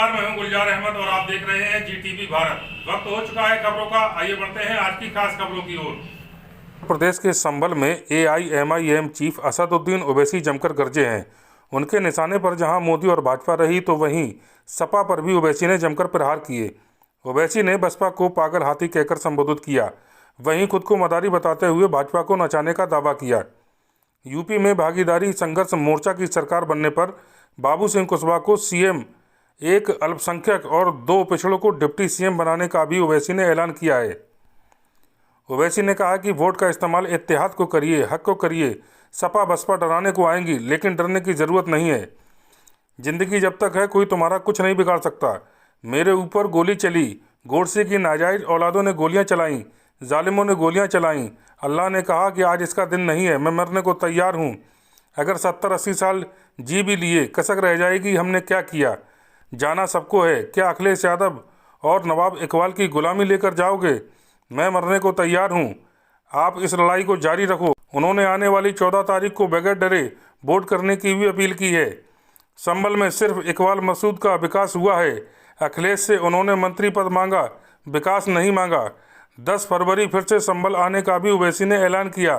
नमस्कार, मैं हूं गुलजार अहमद और आप देख रहे हैं जीटीवी भारत। वक्त हो चुका है खबरों का, आइए बढ़ते हैं आज की खास खबरों की ओर। प्रदेश के संभल में AIMIM चीफ असदुद्दीन ओवैसी जमकर गरजे हैं। उनके निशाने पर जहां मोदी और भाजपा रही तो वहीं सपा पर भी ओवैसी ने जमकर प्रहार किए। ओवैसी ने बसपा को पागल हाथी कहकर संबोधित किया, वहीं खुद को मदारी बताते हुए भाजपा को नचाने का दावा किया। यूपी में भागीदारी संघर्ष मोर्चा की सरकार बनने पर बाबू सिंह कुशवाहा को CM, एक अल्पसंख्यक और 2 पिछड़ों को डिप्टी CM बनाने का भी ओवैसी ने ऐलान किया है। ओवैसी ने कहा कि वोट का इस्तेमाल इत्तेहाद को करिए, हक को करिए। सपा बसपा डराने को आएंगी, लेकिन डरने की ज़रूरत नहीं है। जिंदगी जब तक है कोई तुम्हारा कुछ नहीं बिगाड़ सकता। मेरे ऊपर गोली चली, गोडसे की नाजायज औलादों ने गोलियां चलाईं, जालिमों ने गोलियां चलाईं। अल्लाह ने कहा कि आज इसका दिन नहीं है, मैं मरने को तैयार हूँ। अगर 70-80 साल जी भी लिए, कसक रह जाएगी हमने क्या किया। जाना सबको है, क्या अखिलेश यादव और नवाब इकबाल की गुलामी लेकर जाओगे। मैं मरने को तैयार हूँ, आप इस लड़ाई को जारी रखो। उन्होंने आने वाली 14 तारीख को बगैर डरे वोट करने की भी अपील की है। संभल में सिर्फ इकबाल मसूद का विकास हुआ है। अखिलेश से उन्होंने मंत्री पद मांगा, विकास नहीं मांगा। 10 फरवरी फिर से संभल आने का भी ओवैसी ने ऐलान किया।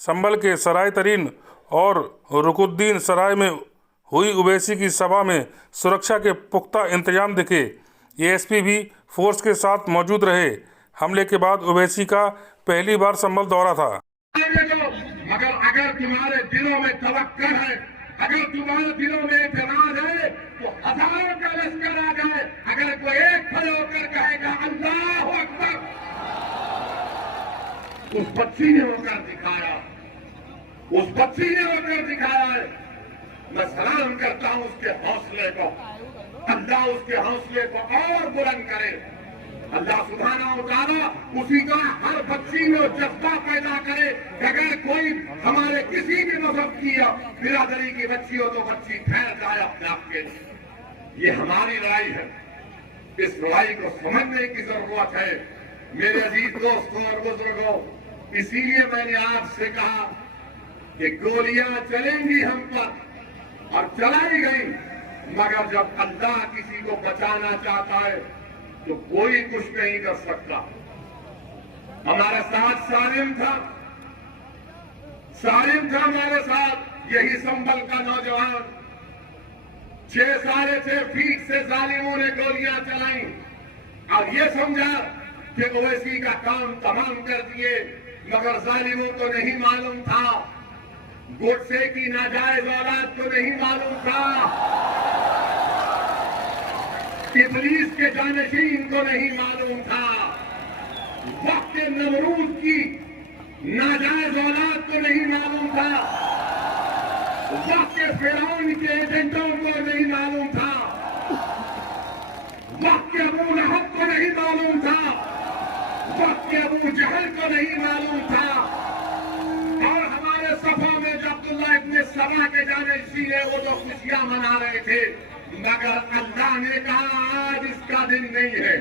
संभल के सराय तरीन और रुकुद्दीन सराय में हुई ओवैसी की सभा में सुरक्षा के पुख्ता इंतजाम दिखे। ASP भी फोर्स के साथ मौजूद रहे। हमले के बाद ओवैसी का पहली बार संभल दौरा था। मगर अगर तुम्हारे दिलों में तवक्कुल है, अगर तुम्हारे दिलों में एतमाद है, तो हजारों का लश्कर आ जाए, अगर कोई एक खड़े होकर कहेगा अल्लाह अकबर, उस बच्ची ने होकर दिखाया, उस बच्ची ने होकर दिखाया है। मैं सलाम करता हूं उसके हौसले को। अल्लाह उसके हौसले को और बुलंद करे। अल्लाह सुब्हानहू व तआला उसी तरह हर बच्ची में जज्बा पैदा करे। अगर कोई हमारे किसी भी मजहब की या बिरादरी की बच्ची हो तो बच्ची ठहर जाए अपने आप के लिए। ये हमारी लड़ाई है, इस लड़ाई को समझने की जरूरत है मेरे अजीज दोस्तों और बुजुर्गों। इसीलिए मैंने आपसे कहा कि गोलियां चलेंगी हम पर और चलाई गई, मगर जब अल्लाह किसी को बचाना चाहता है तो कोई कुछ नहीं कर सकता। हमारे साथ सालिम था हमारे साथ, यही संभल का नौजवान। 6 साढ़े 6 फीट से जालिमों ने गोलियां चलाई और ये समझा कि ओवैसी का काम तमाम कर दिए, मगर जालिमों को नहीं मालूम था, गोडसे की नाजायज औलाद को नहीं मालूम था, इब्लीस के जानशीन को नहीं मालूम था, वक्त के नमरूद की नाजायज औलाद को नहीं मालूम था, वक्त के फिरौन के एजेंटों को नहीं मालूम था, वक्त के अबू लहब को नहीं मालूम था, वक्त के अबू जहल को नहीं मालूम था। और हमारे सफा में जब अब्दुल्लाह इब्न सबा के जानशीन है वो तो खुशियां मना रहे थे, मगर अल्लाह ने कहा आज इसका दिन नहीं है,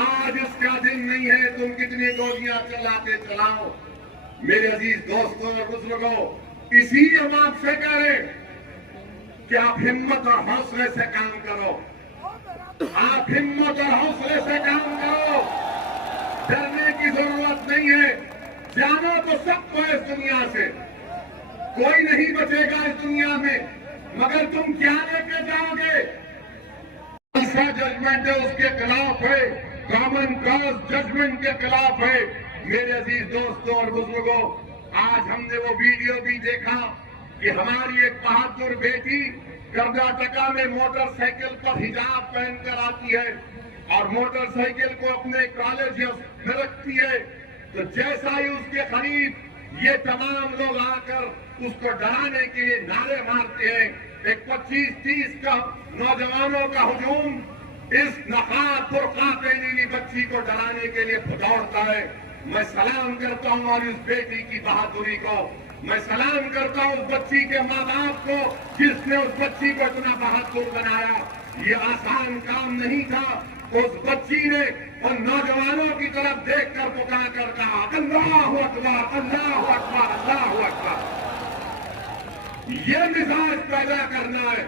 आज इसका दिन नहीं है। तुम कितनी गोलियां चलाते चलाओ मेरे अजीज दोस्तों और बुजुर्गों। इसीलिए हम आपसे कह रहे कि आप हिम्मत और हौसले से काम करो, आप हिम्मत और हौसले से काम करो। डरने की जरूरत नहीं है। जाना तो सबको इस दुनिया से, कोई नहीं बचेगा इस दुनिया में, मगर तुम क्या लेके जाओगे। ऐसा जजमेंट है उसके खिलाफ है, कॉमन कॉज जजमेंट के खिलाफ है। मेरे अजीज दोस्तों और बुजुर्गों, आज हमने वो वीडियो भी देखा कि हमारी एक बहादुर बेटी कर्नाटका में मोटरसाइकिल पर हिजाब पहनकर आती है और मोटरसाइकिल को अपने कॉलेज में रखती है, तो जैसा ही उसके करीब ये तमाम लोग आकर उसको डराने के लिए नारे मारते हैं। एक 25-30 का नौजवानों का हुजूम इस नकाब बुर्का पहनी बच्ची को डराने के लिए दौड़ता है। मैं सलाम करता हूं और इस बेटी की बहादुरी को, मैं सलाम करता हूं उस बच्ची के माँ बाप को जिसने उस बच्ची को इतना बहादुर बनाया। ये आसान काम नहीं था। उस बच्ची ने उन नौजवानों की तरफ देखकर पुकार कर कहा अल्लाहु अकबर, अल्लाहु अकबर, अल्लाहु अकबर। ये मिजाज पैदा करना है।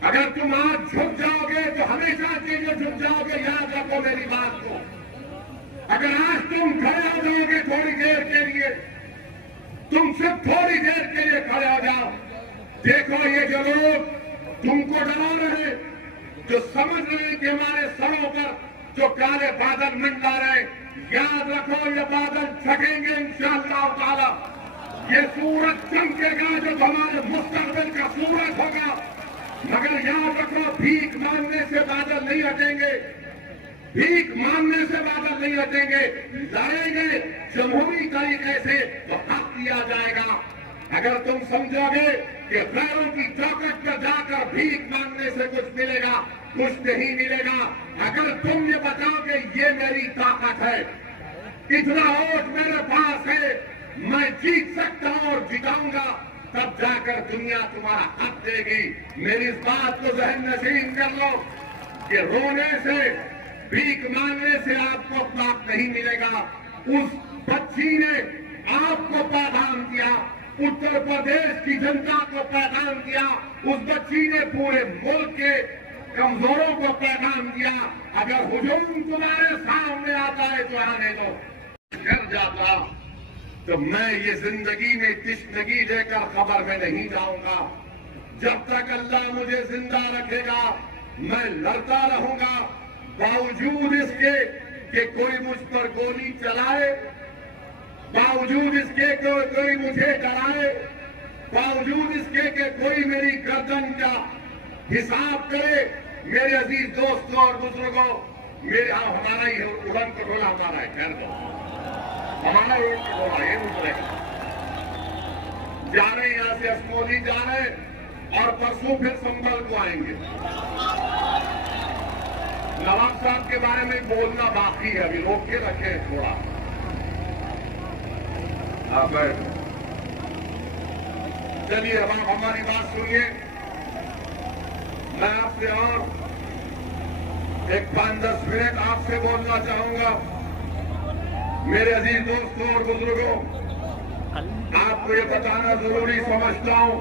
अगर तुम आज झुक जाओगे तो हमेशा के लिए झुक जाओगे, याद रखो मेरी बात को। अगर आज तुम खड़े हो जाओगे थोड़ी देर के लिए, तुम सिर्फ थोड़ी देर के लिए खड़े हो जाओ, देखो ये जो लोग तुमको डरा रहे हैं, जो समझ रहे हैं कि हमारे सरों पर जो काले बादल मंडरा रहे, याद रखो ये बादल छकेंगे इंशाअल्लाह ताला। ये सूरज चमकेगा जो हमारे मुस्तकबिल का सूरज होगा, मगर याद रखो भीख मांगने से बादल नहीं हटेंगे, भीख मांगने से बादल नहीं हटेंगे। लड़ेंगे जमहूरी तरीके से तो हक दिया जाएगा। अगर तुम समझोगे कि गैरों की चौकट पर जाकर भीख मांगने से कुछ मिलेगा, कुछ नहीं मिलेगा। अगर तुम ये बताओगे ये मेरी ताकत है, इतना वोट मेरे पास है, मैं जीत सकता हूं और जिताऊंगा, तब जाकर दुनिया तुम्हारा हक देगी। मेरी इस बात को जहन नशीन कर लो कि रोने से, भीख मांगने से आपको प्राप्त नहीं मिलेगा। उस बच्ची ने आपको पैगाम दिया, उत्तर प्रदेश की जनता को पैगाम दिया, उस बच्ची ने पूरे मुल्क के कमजोरों को पैगाम दिया। अगर हुजूम तुम्हारे सामने आता है तो आने दो। घर जाता तो मैं ये जिंदगी में तिश्नगी लेकर खबर में नहीं जाऊंगा। जब तक अल्लाह मुझे जिंदा रखेगा मैं लड़ता रहूंगा, बावजूद इसके कि कोई मुझ पर गोली चलाए, बावजूद इसके कि कोई मुझे डराए, बावजूद इसके कि कोई मेरी गर्दन का हिसाब करे। मेरे अजीज दोस्तों और बुजुर्गों, मेरे हमारा ही उड़न कटोला हमारा है, खैर दो हमारा उड़न कटोला ये उतरेगा। जा रहे यहां से असमोली जा रहे और परसों फिर संभल को आएंगे। नवाब साहब के बारे में बोलना बाकी है, अभी रोक के रखे थोड़ा। आप चलिए अब आप हमारी बात सुनिए। मैं आपसे और एक 5-10 मिनट आपसे बोलना चाहूंगा। मेरे अजीज दोस्तों और बुजुर्गों, आपको ये बताना जरूरी समझता हूं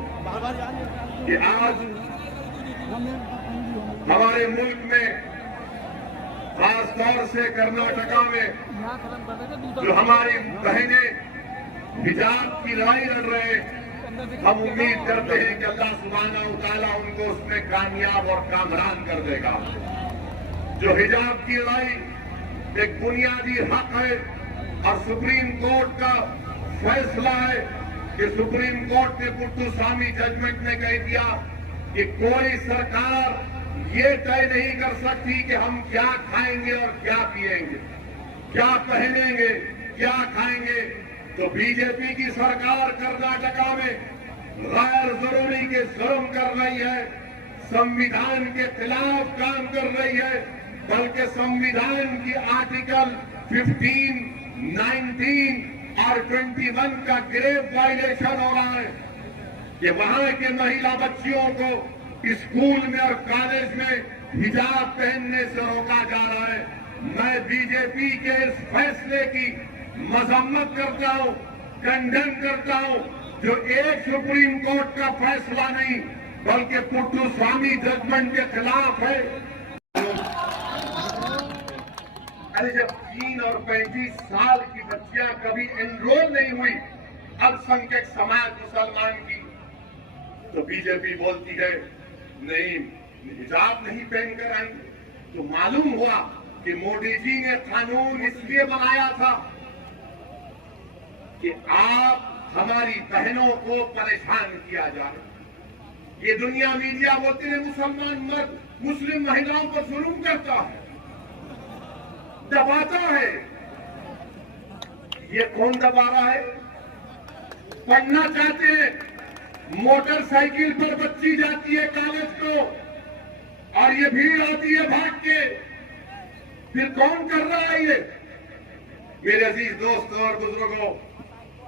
कि आज हमारे मुल्क में, खासतौर से कर्नाटका में, जो हमारी बहनें हिजाब की लड़ाई लड़ रहे हैं, हम उम्मीद करते हैं कि अल्लाह सुब्हानहू तआला उनको उसमें कामयाब और कामरान कर देगा। जो हिजाब की लड़ाई एक बुनियादी हक है और सुप्रीम कोर्ट का फैसला है कि सुप्रीम कोर्ट ने पुट्टुस्वामी जजमेंट में कह दिया कि कोई सरकार ये तय नहीं कर सकती कि हम क्या खाएंगे और क्या पिएंगे, क्या पहनेंगे, क्या खाएंगे। तो बीजेपी की सरकार कर्नाटका में गैर जरूरी के जुर्म कर रही है, संविधान के खिलाफ काम कर रही है, बल्कि संविधान की आर्टिकल 15, 19 और 21 का ग्रेव वायलेशन हो रहा है कि वहां के महिला बच्चियों को स्कूल में और कॉलेज में हिजाब पहनने से रोका जा रहा है। मैं बीजेपी के इस फैसले की मजम्मत करता हूं, कंडेम करता हूं, जो एक सुप्रीम कोर्ट का फैसला नहीं बल्कि पुट्टुस्वामी जजमेंट के खिलाफ है। अरे जब 3 और 35 साल की बच्चियां कभी एनरोल नहीं हुई अल्पसंख्यक समाज मुसलमान की, तो बीजेपी बोलती है नहीं हिजाब नहीं पहनकर आएंगे। तो मालूम हुआ कि मोदी जी ने कानून इसलिए बनाया था कि आप हमारी बहनों को परेशान किया जाए। ये दुनिया मीडिया बोलती है मुसलमान मर्द मुस्लिम महिलाओं पर जुल्म करता है, दबाता है। ये कौन दबा रहा है? पढ़ना चाहते हैं, मोटरसाइकिल पर बच्ची जाती है कॉलेज को और ये भीड़ आती है भाग के, फिर कौन कर रहा है ये? मेरे अजीज दोस्तों और बुजुर्गों,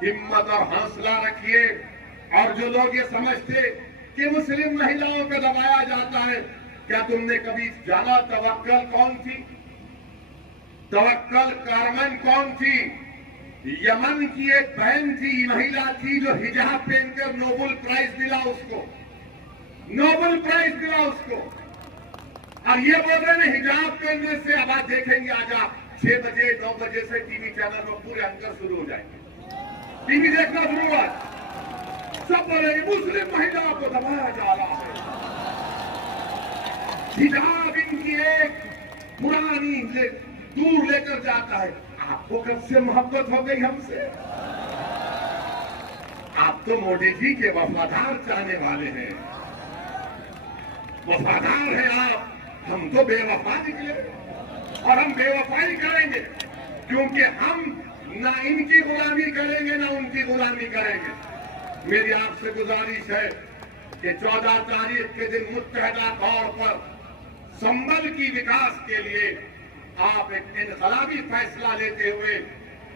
हिम्मत और हौसला रखिए। और जो लोग ये समझते कि मुस्लिम महिलाओं को दबाया जाता है, क्या तुमने कभी जाना तवक्कल कौन थी? तवक्कल कारमन कौन थी? यमन की एक बहन थी, महिला थी, जो हिजाब पहनकर नोबेल प्राइज मिला उसको। नोबेल प्राइज मिला उसको। और ये बोल रहे हैं हिजाब पहनने से, अब आप देखेंगे आज आप 6 बजे 9 बजे से टीवी चैनल में पूरे अंकर शुरू हो जाएंगे, टीवी देखना शुरू हुआ, सब बोलेंगे मुस्लिम महिलाओं को दबाया जा रहा है। हिजाब इनकी एक पुरानी दूर लेकर जाता है। आपको कब से मोहब्बत हो गई हमसे? आप तो मोदी जी के वफादार चाहने वाले हैं, वफादार हैं आप। हम तो बेवफा निकले और हम बेवफाई करेंगे, क्योंकि हम ना इनकी गुलामी करेंगे ना उनकी गुलामी करेंगे। मेरी आपसे गुजारिश है कि 14 तारीख के दिन मुत्तहदा तौर पर संभल की विकास के लिए आप एक इनकलाबी फैसला लेते हुए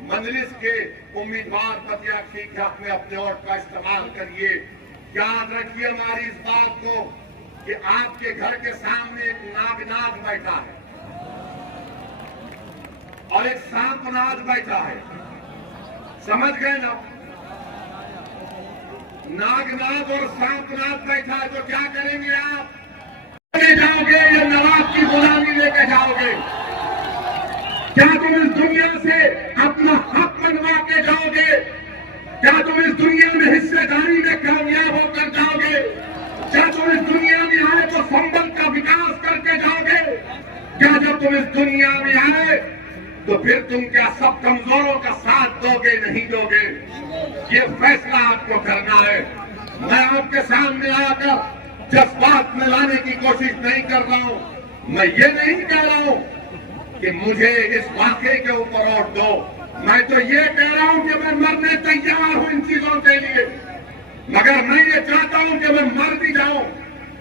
मजलिस के उम्मीदवार प्रत्याशी के हक में अपने वोट का इस्तेमाल करिए। याद रखिए हमारी इस बात को कि आपके घर के सामने एक नागनाथ बैठा है और एक सांपनाथ बैठा है, समझ गए ना? नागनाथ और सांपनाथ बैठा है, तो क्या करेंगे आप? ले जाओगे या नवाब की गुलामी लेकर जाओगे? क्या तुम इस दुनिया से अपना हक मनवा के जाओगे? क्या तुम इस दुनिया में हिस्सेदारी में कामयाब होकर जाओगे? क्या तुम इस दुनिया में आए तो संबल का विकास करके जाओगे? क्या जब तुम इस दुनिया में आए तो फिर तुम क्या सब कमजोरों का साथ दोगे? नहीं दोगे? ये फैसला आपको करना है। मैं आपके सामने आकर जज्बात में लाने की कोशिश नहीं कर रहा हूं। मैं ये नहीं कह रहा हूं कि मुझे इस वाकये के ऊपर वोट दो। मैं तो ये कह रहा हूं कि मैं मरने तैयार हूं इन चीजों के लिए, मगर मैं ये चाहता हूं कि मैं मर भी जाऊं।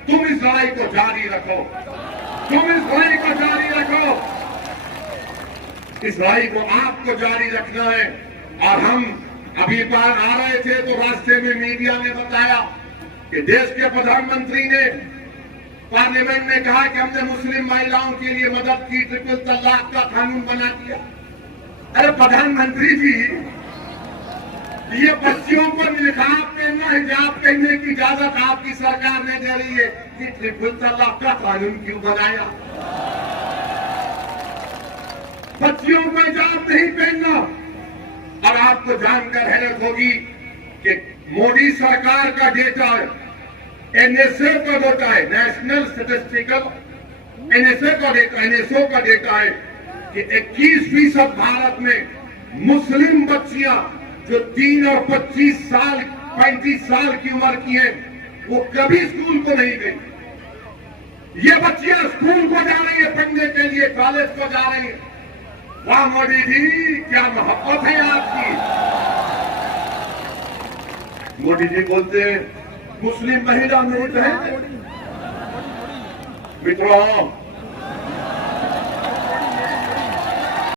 तुम इस लड़ाई को जारी रखो, तुम इस लड़ाई को जारी रखो, इस लड़ाई को आपको जारी रखना है। और हम अभी बाहर आ रहे थे तो रास्ते में मीडिया ने बताया कि देश के प्रधानमंत्री ने पार्लियामेंट में कहा कि हमने मुस्लिम महिलाओं के लिए मदद की, ट्रिपल तलाक का कानून बना दिया। अरे प्रधानमंत्री जी, ये बच्चियों को निकाब पहनना, हिजाब पहनने की इजाजत आपकी सरकार ने दे रही है, कि ट्रिपल तलाक का कानून क्यों बनाया? बच्चियों को हिजाब नहीं पहनना। और आपको जानकर हैरत होगी कि मोदी सरकार का डेटा है, एनएसओ का डेटा है, नेशनल स्टैटिस्टिकल एनएसओ का डेटा है कि 21% भारत में मुस्लिम बच्चियां जो 3 और 25 साल 35 साल की उम्र की हैं, वो कभी स्कूल को नहीं गई। ये बच्चियां स्कूल को जा रही है पढ़ने के लिए, कॉलेज को जा रही है। वाह मोदी जी, क्या मोहब्बत है आपकी। मोदी जी बोलते हैं मुस्लिम महिला मेरी बहन है। मित्रों,